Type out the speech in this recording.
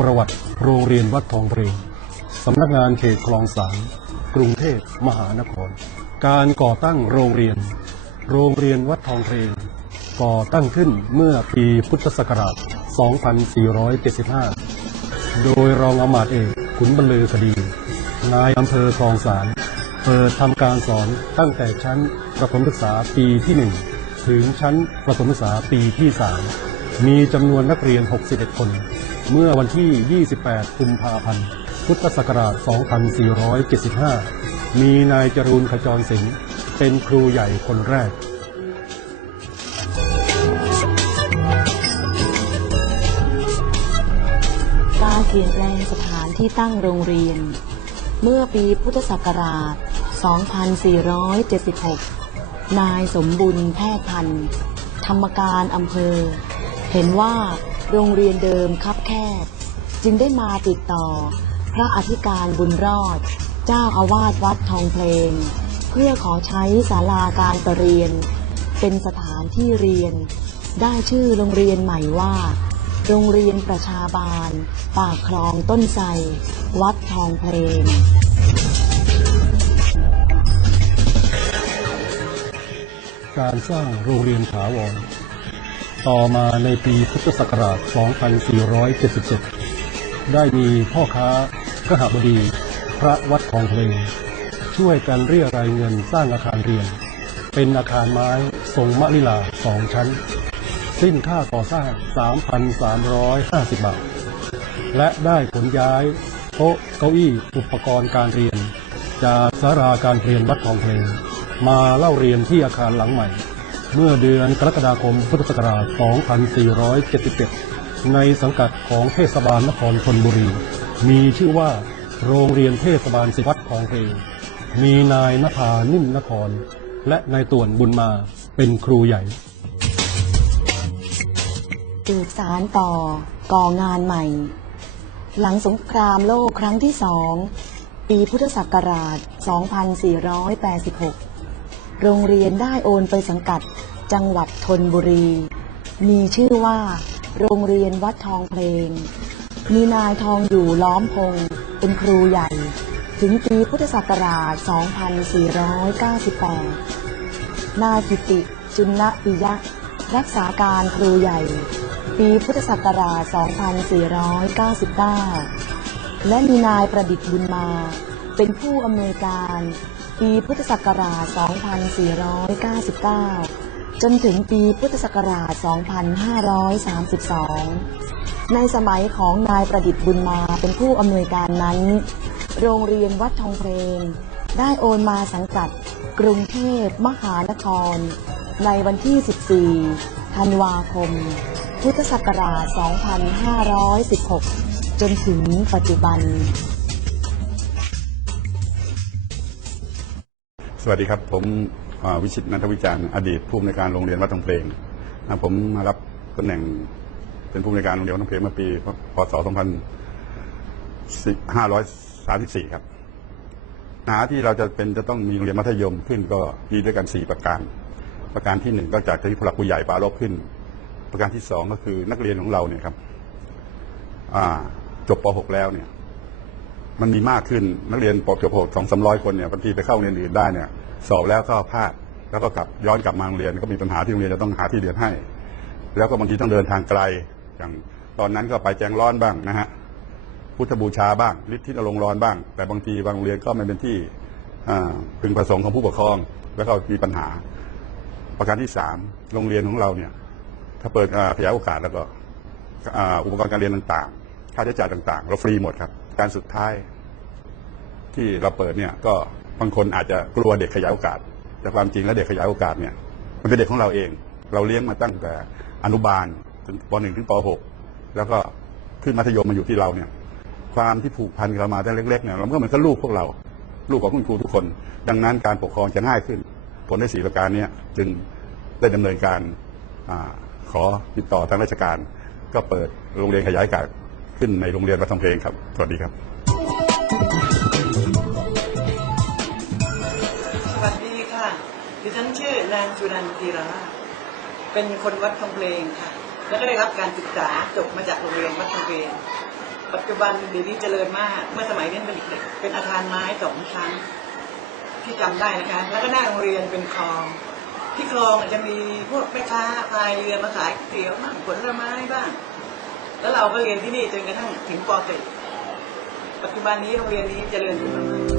ประวัติโรงเรียนวัดทองเพลงสำนักงานเขตคลองสานกรุงเทพมหานคร การก่อตั้งโรงเรียน โรงเรียนวัดทองเพลงก่อตั้งขึ้นเมื่อปีพุทธศักราช 2475 โดยรองอำมาตย์เอกขุนบรรลือคดี นายอำเภอคลองสานเปิดทำการสอนตั้งแต่ชั้นประถมศึกษาปีที่ 1 ถึงชั้นประถมศึกษาปีที่ 3 มีจำนวนนักเรียน 61 คน เมื่อวันที่ 28 กุมภาพันธ์ พุทธศักราช 2475 มีนายจรูนขจรสิงห์เป็นครูใหญ่คนแรก การเปลี่ยนแปลงสถานที่ตั้งโรงเรียน เมื่อปีพุทธศักราช 2476 นายสมบุญแพทย์พันธ์ ธรรมการอำเภอ เห็นว่าโรงเรียนเดิมคับแคบ จึงได้มาติดต่อ พระอธิการบุญรอด เจ้าอาวาสวัดทองเพลง เพื่อขอใช้ศาลาการประเรียน เป็นสถานที่เรียน ได้ชื่อโรงเรียนใหม่ว่า โรงเรียนประชาบาล ปากคลองต้นไทรวัดทองเพลงการสร้างโรงเรียนถาวร ต่อมาในปีพุทธศักราช 2477 ได้มีพ่อค้าขหบดี พระวัดทองเพลง ช่วยกันเรียรายเงินสร้างอาคารเรียน เป็นอาคารไม้ทรงมะลิลาสองชั้น สิ้นค่าก่อสร้าง 3,350 บาท และได้ขนย้ายโต๊ะเก้าอี้อุปกรณ์การเรียน จากสาราการเรียนวัดทองเพลง มาเล่าเรียนที่อาคารหลังใหม่ เมื่อเดือนกรกฎาคมพุทธศักราช 2477 ในสังกัดของเทศบาลนครธนบุรี มีชื่อว่า โรงเรียนเทศบาลสิวัดทองเพลงมีนายนภานิ่มนคร และนายต่วนบุญมาเป็นครูใหญ่สืบสารต่อก่องานใหม่ หลังสงครามโลกครั้งที่สองปีพุทธศักราช 2486 โรงเรียนได้โอนไปสังกัดจังหวัดธนบุรี มีชื่อว่า โรงเรียนวัดทองเพลง มีนายทองอยู่ล้อมพง เป็นครูใหญ่ ถึงปีพุทธศักราช 2498 นายกิติจุนปิยะ รักษาการครูใหญ่ ปีพุทธศักราช 2499 และมีนายประดิษฐ์บุญมา เป็นผู้อำนวยการ ปีพุทธศักราช 2499 จนถึงปีพุทธศักราช 2532 ในสมัยของนายประดิษฐ์บุญมาเป็นผู้อำนวยการนั้น โรงเรียนวัดทองเพลง ได้โอนมาสังกัดกรุงเทพมหานคร ในวันที่ 14 ธันวาคม พุทธศักราช 2516 จนถึงปัจจุบัน สวัสดีครับ ผมวิชิตนันทวิจารณ์อดีตผู้อำนวยการโรงเรียนวัดทองเพลงนะผมมารับตำแหน่งเป็นผู้อำนวยการโรงเรียนวัดทองเพลงเมื่อปีพศ 2534 ครับหาที่เราจะเป็นจะต้องมีโรงเรียนมัธยมขึ้นก็มีด้วยกัน 4 ประการ ประการที่หนึ่งก็จากที่ผู้หลักผู้ใหญ่ปารบขึ้น ประการที่สองก็คือนักเรียนของเราเนี่ยครับจบป .6 แล้วเนี่ยมันมีมากขึ้นนักเรียนปจบสองสามร้อยคนเนี่ยบางทีไปเข้าเรียนอื่นได้เนี่ย สอบแล้วก็พลาดแล้วก็กลับย้อนกลับมาโรงเรียนก็มีปัญหาที่โรงเรียนจะต้องหาที่เรียนให้ แล้วก็บางทีต้องเดินทางไกลอย่างตอนนั้นก็ไปแจงร้อนบ้างนะฮะพุทธบูชาบ้างฤทธิ์ที่อลงร้อนบ้าง แต่บางทีบางโรงเรียนก็ไม่เป็นที่อ่าพึงประสงค์ของผู้ปกครอง แล้วก็มีปัญหา ประการที่สามโรงเรียนของเราเนี่ย ถ้าเปิดอ่าขยายโอกาสแล้วก็อุปกรณ์การเรียนต่างๆ ค่าใช้จ่ายต่างๆ เราฟรีหมดครับ การสุดท้ายที่เราเปิดเนี่ยก็ บางคนอาจจะกลัวเด็กขยายโอกาส แต่ความจริงแล้วเด็กขยายโอกาสเนี่ย มันเป็นเด็กของเราเอง เราเลี้ยงมาตั้งแต่อนุบาลจนป .1 ถึงป .6 แล้วก็ขึ้นมัธยมมาอยู่ที่เราเนี่ย ความที่ผูกพันกับเรามาตั้งเล็กๆเนี่ยเราก็เหมือนกับลูกพวกเรา ลูกของคุณครูทุกคน ดังนั้นการปกครองจะง่ายขึ้น ผลในสีประการเนี้จึงได้ดำเนินการอขอติดต่อทางราชการ ก็เปิดโรงเรียนขยายโอกาสขึ้นในโรงเรียนวัดทองเพลงครับ สวัสดีครับ ดิฉันชื่อนางจุนันทีราเป็นคนวัดทองเพลงค่ะ แล้วก็ได้รับการศึกษาจบมาจากโรงเรียนวัดทองเพลง ปัจจุบันเดี๋ยวนี้เจริญมาก เมื่อสมัยเรียนเป็นเด็กเป็นอาคารไม้สองชั้นที่จำได้นะคะ แล้วก็หน้าโรงเรียนเป็นคลอง ที่คลองอาจจะมีพวกแม่ค้าพายเรือมาขายเตี๋ยวบ้างผลไม้บ้าง แล้วเราก็เรียนที่นี่จนกระทั่งถึงป .4 ปัจจุบันนี้โรงเรียนนี้เจริญขึ้นมาก